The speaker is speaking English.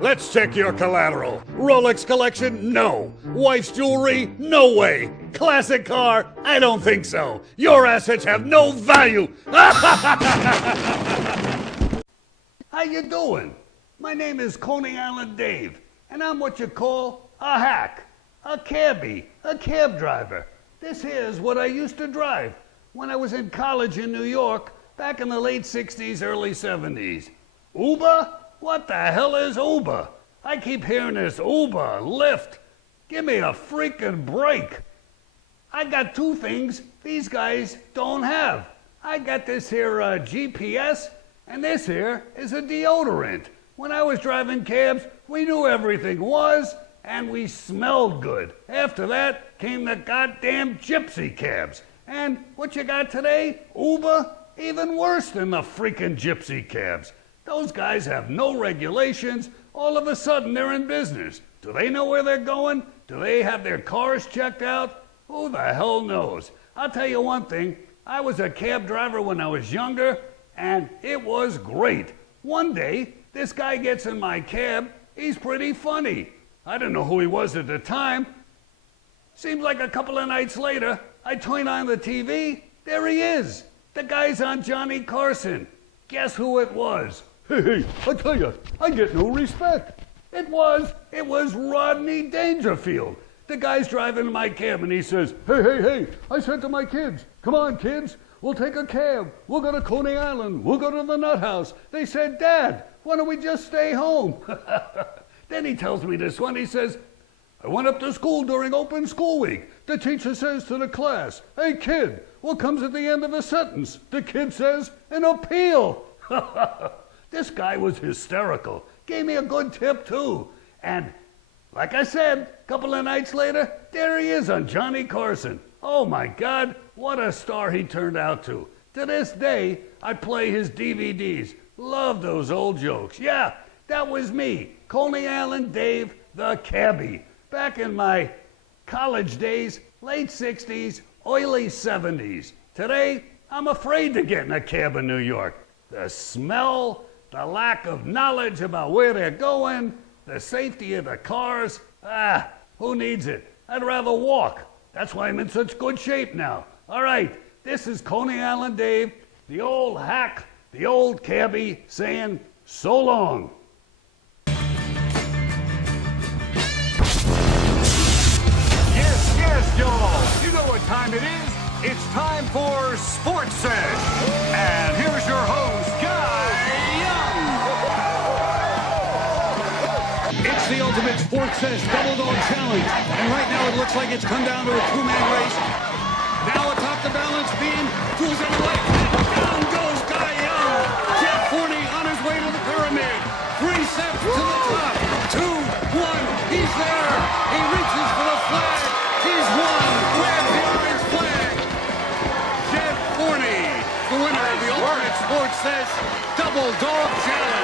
Let's check your collateral. Rolex collection? No. Wife's jewelry? No way. Classic car? I don't think so. Your assets have no value. How you doing? My name is Coney Island Dave, and I'm what you call a hack, a cabbie, a cab driver. This here's what I used to drive when I was in college in New York back in the late 60s, early 70s. Uber? What the hell is Uber? I keep hearing this Uber, Lyft. Give me a freaking break. I got two things these guys don't have. I got this here GPS, and this here is a deodorant. When I was driving cabs, we knew everything was, and we smelled good. After that came the goddamn gypsy cabs. And what you got today? Uber? Even worse than the freaking gypsy cabs. Those guys have no regulations. All of a sudden they're in business. Do they know where they're going? Do they have their cars checked out? Who the hell knows? I'll tell you one thing. I was a cab driver when I was younger, and it was great. One day, this guy gets in my cab. He's pretty funny. I didn't know who he was at the time. Seems like a couple of nights later, I turn on the TV. There he is. The guy's on Johnny Carson. Guess who it was? Hey, I tell you, I get no respect. It was Rodney Dangerfield. The guy's driving in my cab and he says, hey, I said to my kids, come on kids, we'll take a cab. We'll go to Coney Island. We'll go to the Nut House. They said, Dad, why don't we just stay home? Then he tells me this one. He says, I went up to school during open school week. The teacher says to the class, hey kid, what comes at the end of a sentence? The kid says, an appeal. This guy was hysterical. Gave me a good tip too. And like I said, a couple of nights later, there he is on Johnny Carson. Oh my God, what a star he turned out to. To this day, I play his DVDs. Love those old jokes. Yeah, that was me, Coney Island Dave, the cabbie. Back in my college days, late 60s, early 70s. Today, I'm afraid to get in a cab in New York. The smell, the lack of knowledge about where they're going, the safety of the cars, who needs it? I'd rather walk. That's why I'm in such good shape now. All right, this is Coney Island Dave, the old hack, the old cabbie, saying so long. Yes, y'all. You know what time it is. It's time for Sports Sesh. And here's your host, Guy Young. It's the ultimate Sports Sesh Double Dog Challenge. And right now it looks like it's come down to a two-man race. Now atop the balance beam, to his other leg. Down goes Guy Young. Jeff Forney on his way to the pyramid. 3 steps to the top. 2, 1, he's there. He reaches for the flag. He's won. Where's the orange flag? Jeff Forney, the winner of the Ultimate Sports Sesh Double Dog Challenge.